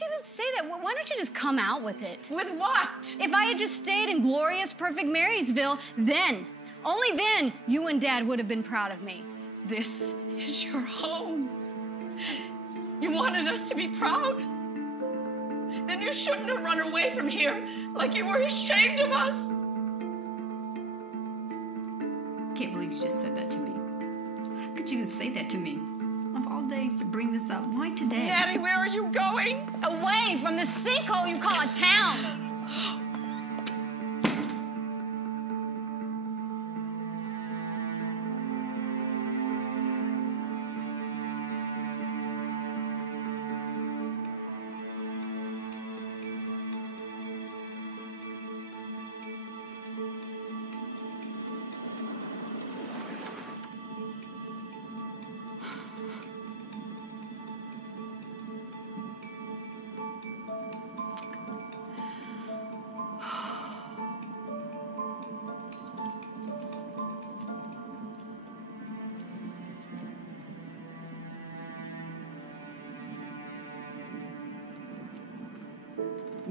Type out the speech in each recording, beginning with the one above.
you even say that? Why don't you just come out with it? With what? If I had just stayed in glorious, perfect Marysville, then, only then, you and Dad would have been proud of me. This is your home. You wanted us to be proud? Then you shouldn't have run away from here like you were ashamed of us. Can't believe you just said that to me. How could you say that to me? Of all days to bring this up, why today? Natty, where are you going? Away from the sinkhole you call a town.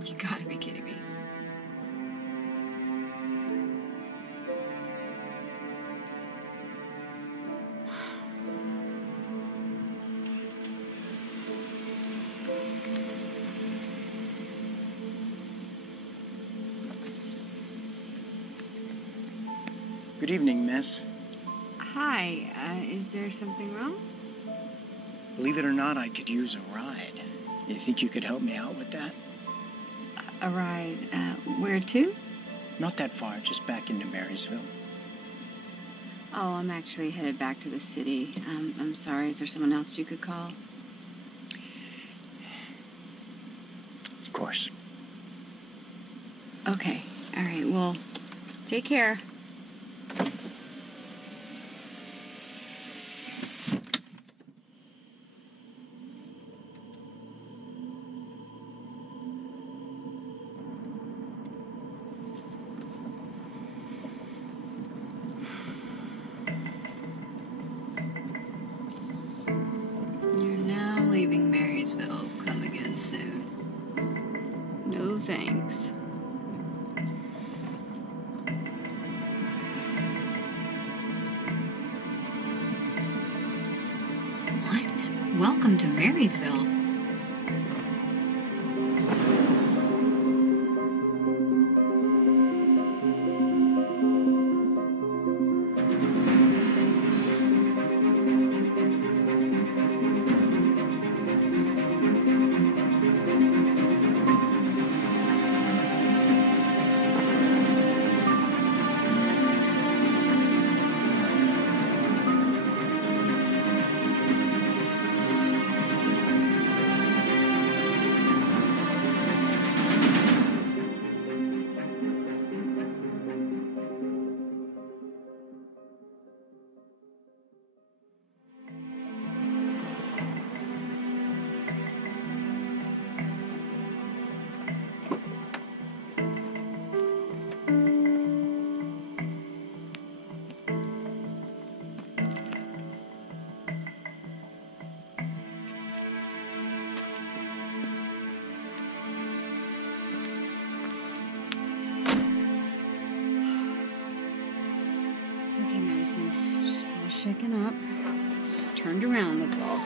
You gotta be kidding me. Good evening, miss. Hi, is there something wrong? Believe it or not, I could use a ride. You think you could help me out with that? A ride, where to? Not that far, just back into Marysville. Oh, I'm actually headed back to the city. I'm sorry, is there someone else you could call? Of course. Okay, all right, well, take care. Leaving Marysville. Come again soon. No thanks. What? Welcome to Marysville. Just a little shaken up. Just turned around, that's all.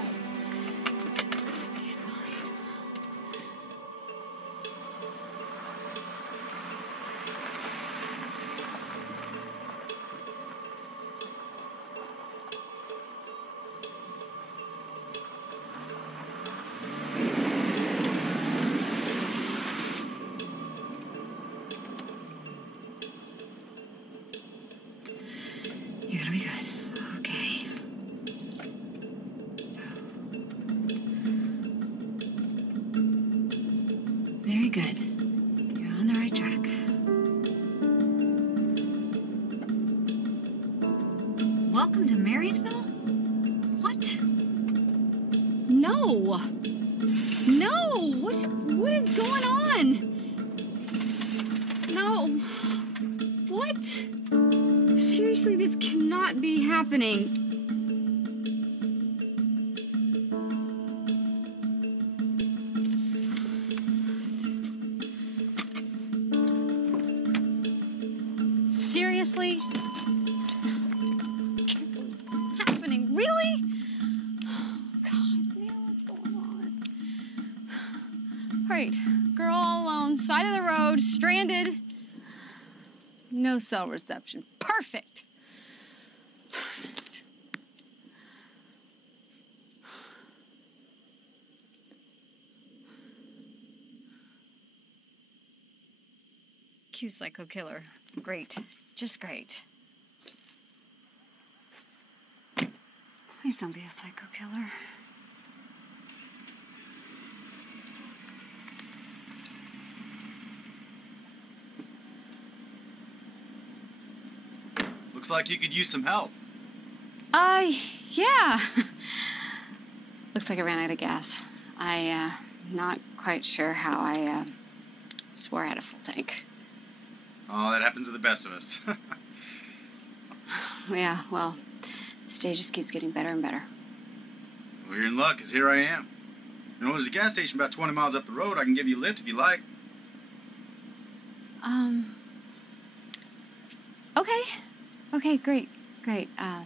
You're gonna be good. Okay. Very good. You're on the right track. Welcome to Marysville? What? No! No! What is going on? No. What? Seriously, this cannot be happening. great. Girl all alone, side of the road, stranded. No cell reception. Perfect. Perfect. Cute psycho killer. Great. Just great. Please don't be a psycho killer. Looks like you could use some help. Yeah. Looks like I ran out of gas. Not quite sure how I swore I had a full tank. Oh, that happens to the best of us. Yeah, well, this day just keeps getting better and better. Well, you're in luck, because here I am. You know, there's a gas station about 20 miles up the road. I can give you a lift if you like. Okay, great. I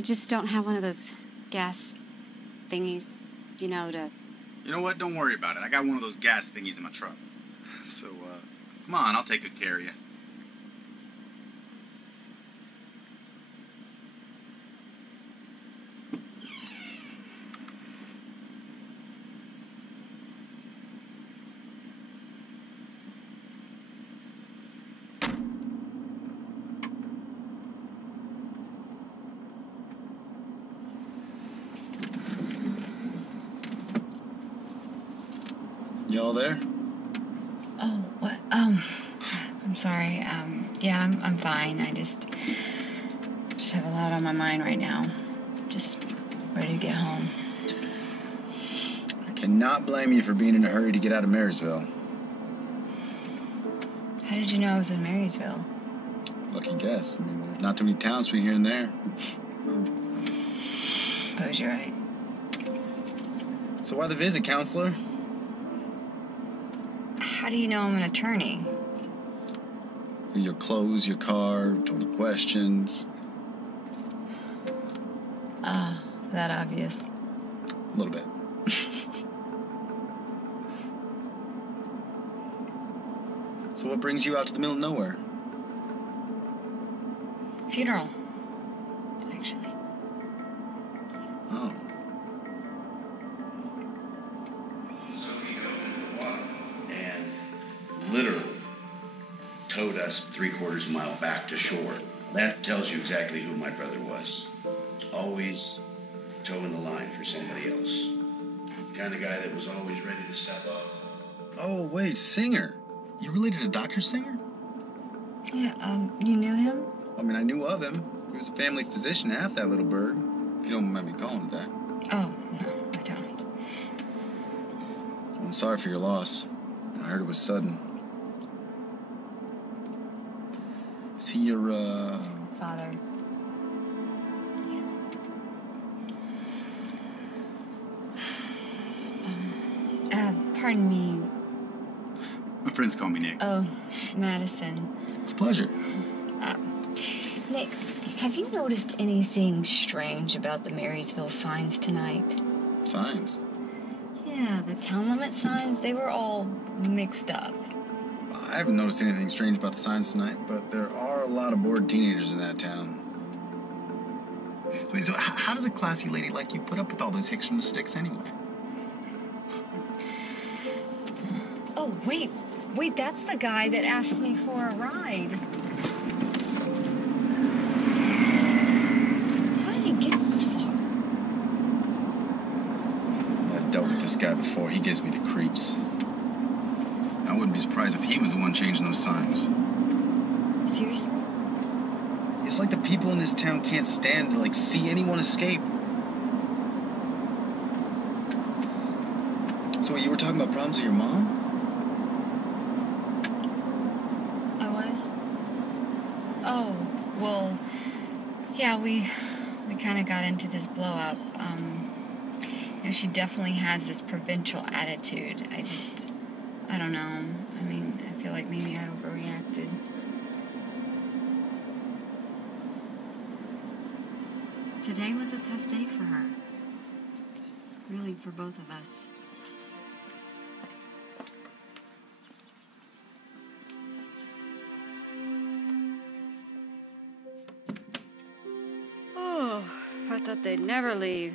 just don't have one of those gas thingies, you know, to... You know what? Don't worry about it. I got one of those gas thingies in my truck. So, come on, I'll take good care of you. You all there? Oh, what? I'm sorry. Yeah, I'm fine. I just have a lot on my mind right now. Just ready to get home. I cannot blame you for being in a hurry to get out of Marysville. How did you know I was in Marysville? Lucky guess. I mean, there's not too many towns between here and there. Suppose you're right. So why the visit, counselor? How do you know I'm an attorney? Your clothes, your car, 20 questions. That obvious. A little bit. So what brings you out to the middle of nowhere? Funeral. Actually. Oh. And literally towed us 3/4 mile back to shore. That tells you exactly who my brother was. Always toeing the line for somebody else. The kind of guy that was always ready to step up. Oh, wait, Singer. You related to Dr. Singer? Yeah, you knew him? I mean, I knew of him. He was a family physician, half that little bird. If you don't mind me calling it that. Oh, no, I don't. I'm sorry for your loss. I heard it was sudden. Is he your, Father. Pardon me. My friends call me Nick. Oh, Madison. It's a pleasure. Nick, have you noticed anything strange about the Marysville signs tonight? Signs? Yeah, the town limit signs, they were all mixed up. I haven't noticed anything strange about the signs tonight, but there are a lot of bored teenagers in that town. So how does a classy lady like you put up with all those hicks from the sticks anyway? Oh, wait, that's the guy that asked me for a ride. How did he get this far? I've dealt with this guy before. He gives me the creeps. I wouldn't be surprised if he was the one changing those signs. Seriously? It's like the people in this town can't stand to, see anyone escape. So you were talking about problems with your mom? I was? Oh, well, yeah, we kind of got into this blow-up. She definitely has this provincial attitude. I don't know. I mean, I feel like maybe I overreacted. Today was a tough day for her. Really, for both of us. thought they'd never leave.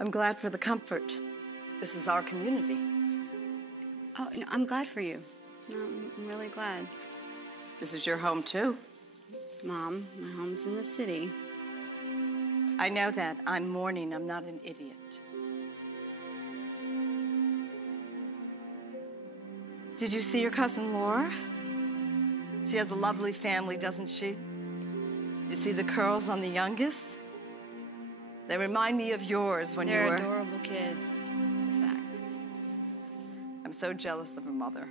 I'm glad for the comfort. This is our community. Oh, no, I'm glad for you. No, I'm really glad. This is your home, too. Mom, my home's in the city. I know that. I'm mourning. I'm not an idiot. Did you see your cousin Laura? She has a lovely family, doesn't she? You see the curls on the youngest? They remind me of yours when you were... They're adorable kids. It's a fact. I'm so jealous of her mother.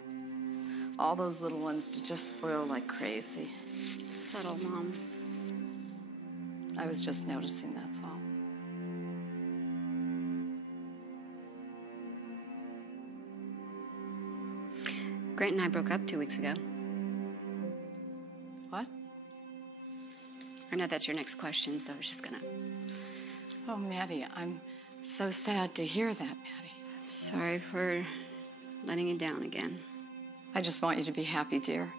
All those little ones to just spoil like crazy. Subtle, Mom. I was just noticing, that's all. Grant and I broke up 2 weeks ago. What? I know that's your next question, so I was just gonna... Oh, Maddie, I'm so sad to hear that, Maddie. Sorry for letting you down again. I just want you to be happy, dear.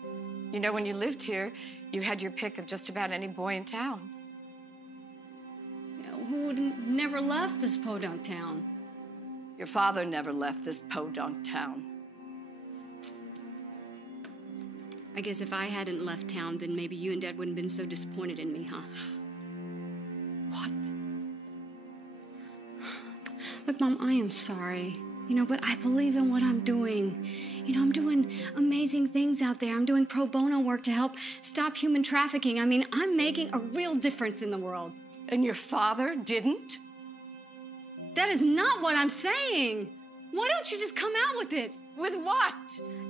You know, when you lived here, you had your pick of just about any boy in town. You know, who never left this podunk town? Your father never left this podunk town. I guess if I hadn't left town, then maybe you and Dad wouldn't have been so disappointed in me, huh? What? Look, Mom, I am sorry. You know, but I believe in what I'm doing. You know, I'm doing amazing things out there. I'm doing pro bono work to help stop human trafficking. I mean, I'm making a real difference in the world. And your father didn't? That is not what I'm saying. Why don't you just come out with it? With what?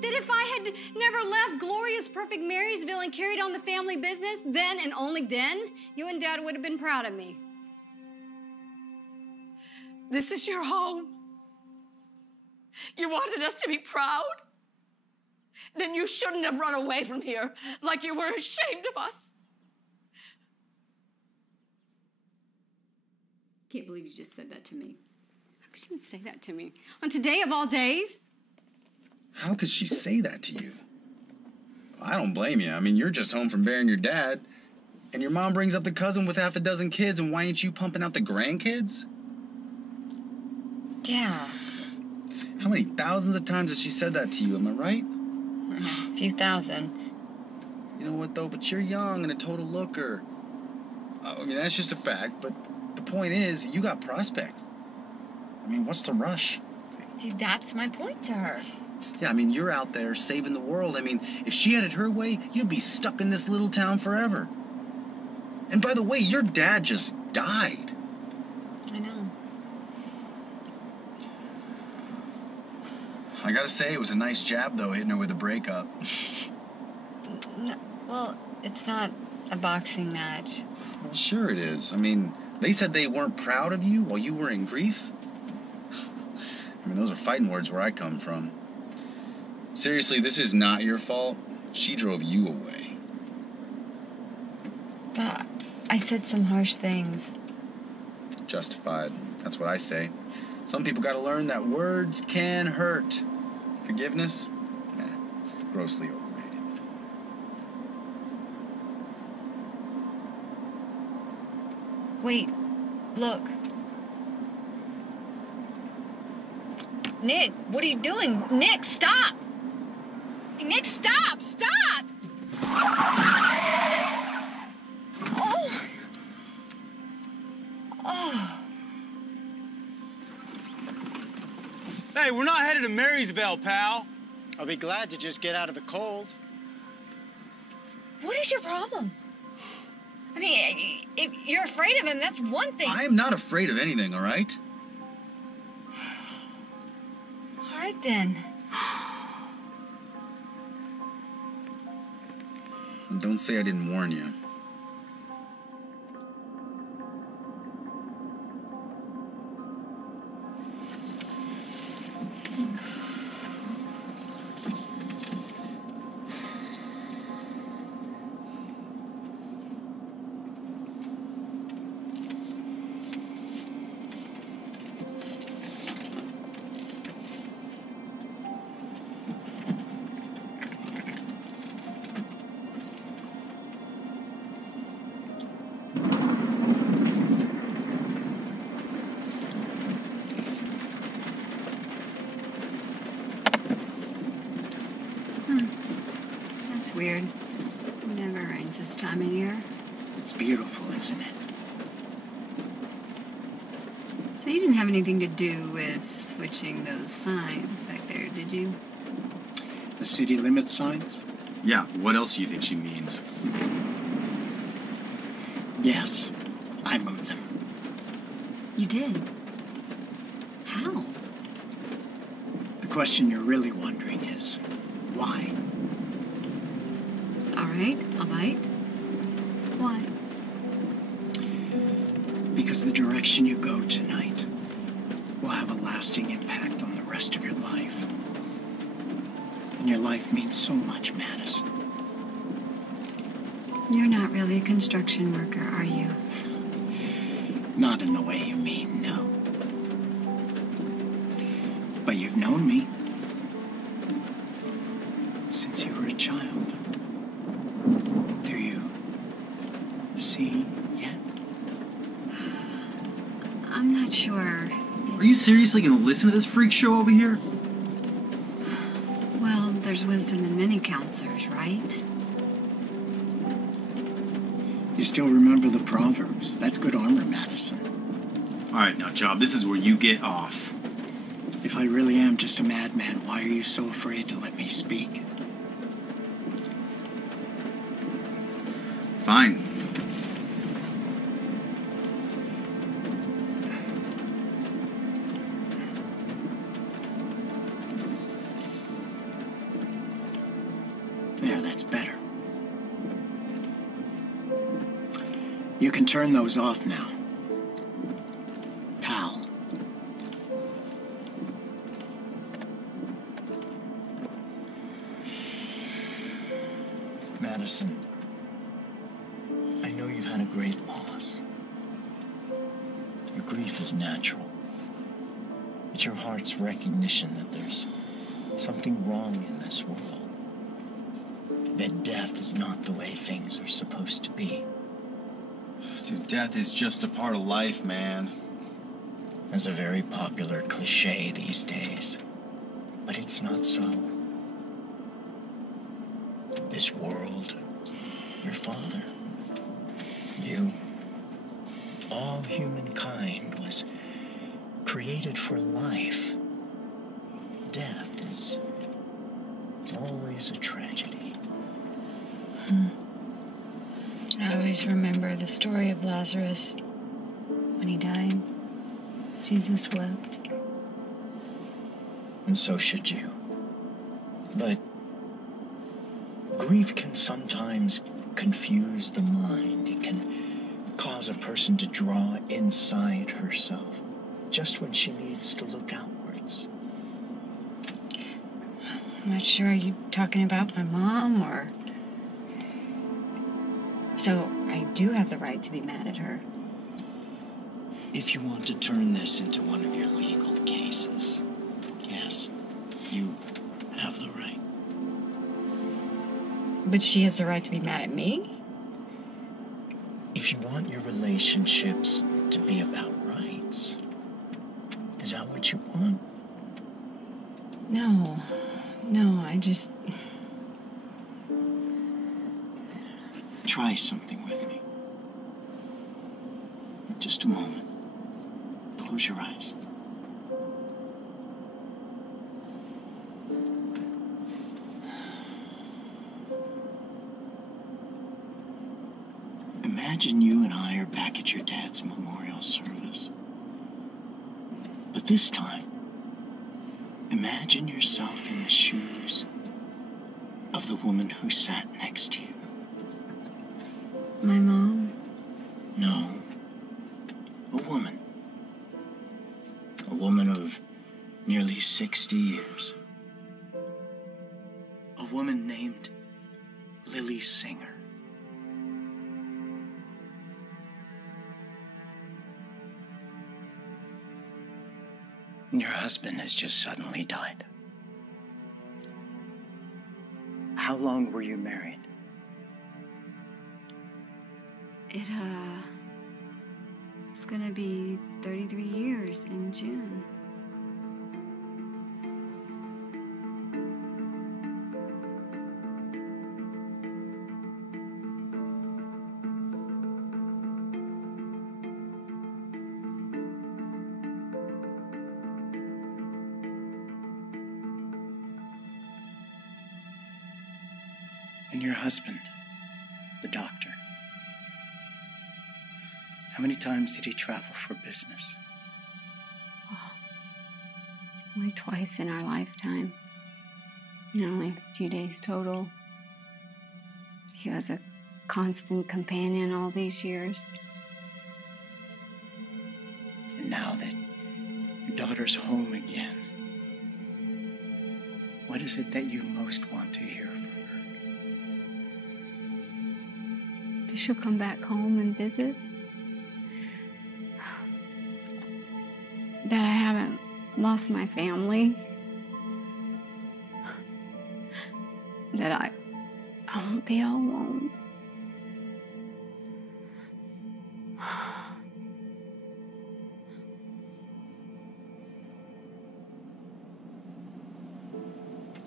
That if I had never left glorious, perfect Marysville and carried on the family business, then and only then, you and Dad would have been proud of me. This is your home. You wanted us to be proud? Then you shouldn't have run away from here like you were ashamed of us. Can't believe you just said that to me. How could you even say that to me? On today of all days? How could she say that to you? I don't blame you. I mean, you're just home from burying your dad, and your mom brings up the cousin with half a dozen kids, and why ain't you pumping out the grandkids? Yeah. How many thousands of times has she said that to you, am I right? A few thousand. You know what, though? But you're young and a total looker. I mean, that's just a fact, but the point is, you got prospects. I mean, what's the rush? See, that's my point to her. Yeah, I mean, you're out there saving the world. I mean, if she had it her way, you'd be stuck in this little town forever. And by the way, your dad just died. I know. I gotta say, it was a nice jab, though, hitting her with a breakup. No, well, it's not a boxing match. Well, sure it is. I mean, they said they weren't proud of you while you were in grief. I mean, those are fighting words where I come from. Seriously, this is not your fault. She drove you away. But I said some harsh things. Justified. That's what I say. Some people gotta learn that words can hurt. Forgiveness? Grossly overrated. Wait, look. Nick, what are you doing? Nick, stop! Nick, stop! Stop! Oh! Oh! Hey, we're not headed to Marysville, pal. I'll be glad to just get out of the cold. What is your problem? I mean, if you're afraid of him, that's one thing. I am not afraid of anything, all right? All right, then. And don't say I didn't warn you. So you didn't have anything to do with switching those signs back there, did you? The city limit signs? Yeah, what else do you think she means? Yes, I moved them. You did? How? The question you're really wondering is, why? All right, I'll bite. Why? Because the direction you go tonight will have a lasting impact on the rest of your life. And your life means so much, Madison. You're not really a construction worker, are you? Not in the way you mean, no. But you've known me since you were a child. Do you see yet? I'm not sure. Are you seriously gonna listen to this freak show over here? Well, there's wisdom in many counselors, right? You still remember the Proverbs. That's good armor, Madison. Alright, now, Job, this is where you get off. If I really am just a madman, why are you so afraid to let me speak? Fine. There, that's better. You can turn those off now. Pal. Madison, I know you've had a great loss. Your grief is natural. It's your heart's recognition that there's something wrong in this world. That death is not the way things are supposed to be. Dude, death is just a part of life, man. That's a very popular cliche these days. But it's not so. This world, your father, you, all humankind was created for life. Death is, it's always a tragedy. I always remember the story of Lazarus. When he died, Jesus wept. And so should you. But grief can sometimes confuse the mind. It can cause a person to draw inside herself, just when she needs to look outwards. I'm not sure, are you talking about my mom, or... So, I do have the right to be mad at her. If you want to turn this into one of your legal cases, yes, you have the right. But she has the right to be mad at me? If you want your relationships to be about rights, is that what you want? No, I just... Try something with me. Just a moment. Close your eyes. Imagine you and I are back at your dad's memorial service. But this time, imagine yourself in the shoes of the woman who sat next to you. My mom? No. A woman. A woman of nearly 60 years. A woman named Lily Singer. Your husband has just suddenly died. How long were you married? It's gonna be 33 years in June. And your husband, the doctor. How many times did he travel for business? Only twice in our lifetime. And only a few days total. He was a constant companion all these years. And now that your daughter's home again, what is it that you most want to hear from her? That she'll come back home and visit. That I haven't lost my family. That I won't be all alone.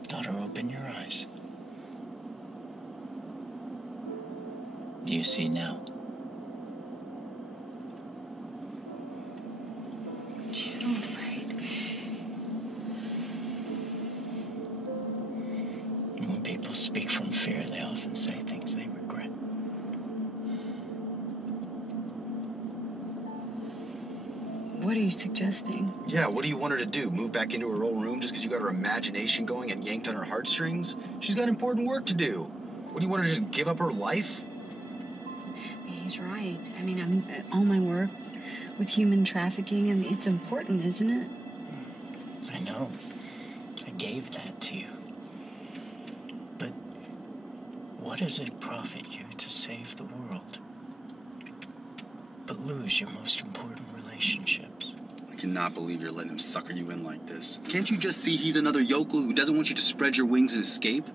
Daughter, open your eyes. Do you see now? She's so afraid. And when people speak from fear, they often say things they regret. What are you suggesting? Yeah, what do you want her to do? Move back into her old room just because you got her imagination going and yanked on her heartstrings? She's got important work to do. What do you want her to just give up her life? He's right. I mean, all my work with human trafficking, I mean, it's important, isn't it? I know. I gave that to you. But what does it profit you to save the world, but lose your most important relationships? I cannot believe you're letting him sucker you in like this. Can't you just see he's another yokel who doesn't want you to spread your wings and escape?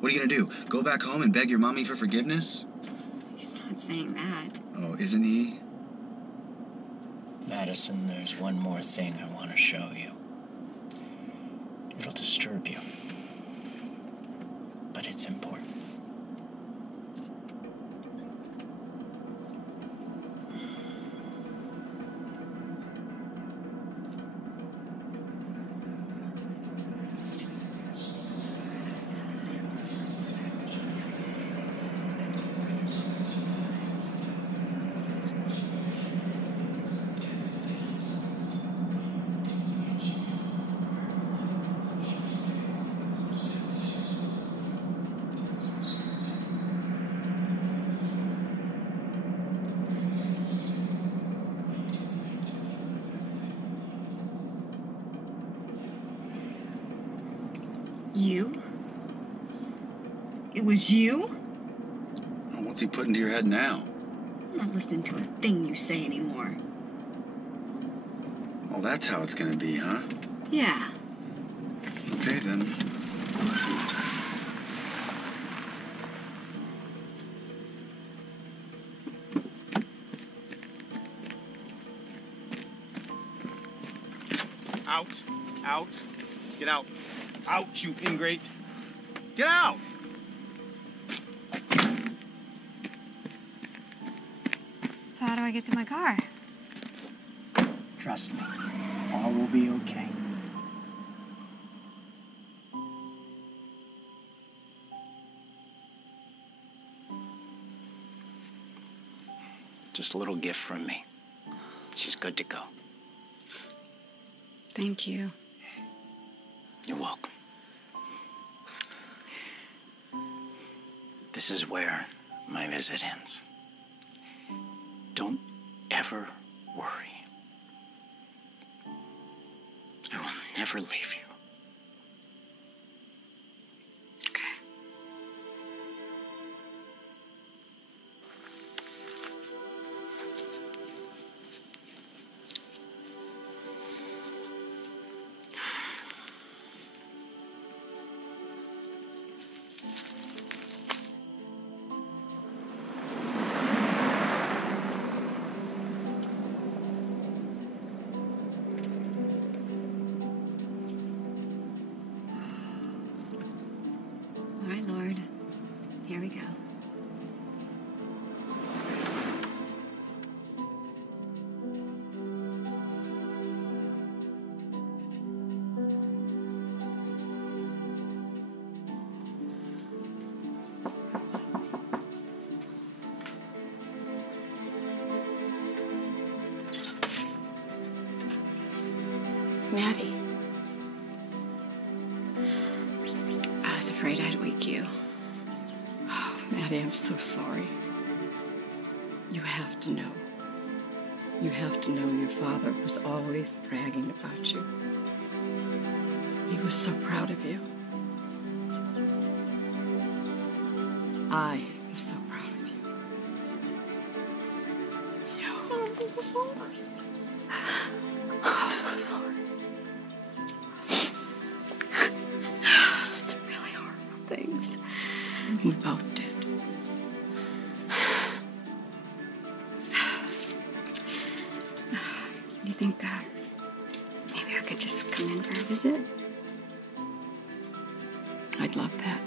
What are you gonna do? Go back home and beg your mommy for forgiveness? He's not saying that. Oh, isn't he? Madison, there's one more thing I want to show you. It'll disturb you, but it's important. You? It was you? Oh, what's he putting to your head now? I'm not listening to a thing you say anymore. Well, that's how it's gonna be, huh? Yeah. Okay, then. Out. Out. Get out. Out, you ingrate. Get out! So how do I get to my car? Trust me, all will be okay. Just a little gift from me. She's good to go. Thank you. You're welcome. This is where my visit ends. Don't ever worry. I will never leave you. All right, Lord. Here we go. Maddie. I was afraid I'd wake you. Oh, Maddie, I'm so sorry. You have to know. You have to know your father was always bragging about you. He was so proud of you. I am so proud of you. I'm so sorry. It's really horrible things. We both did. You think maybe I could just come in for a visit? I'd love that.